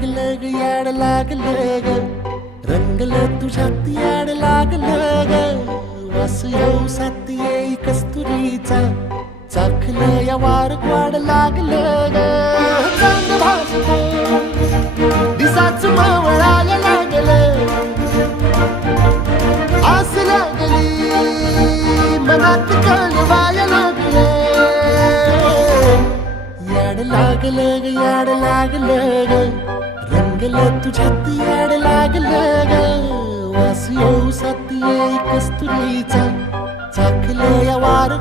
लागलं ग याड लागलं ग रंगलं तुझ्यात याड लागलं ग वास येऊ सात येई कस्तुरीचा चाखलं या वार वाड लागलं ग चांग भासतो दिसाच मावळायला लागलं आस लागली मनात कळवायला लागलं याड लागलं ग याड लागलं ग रंगलं तुझ्यात याड लागलं ग वास येऊ सात येई कस्तुरीचा चाखलं या वार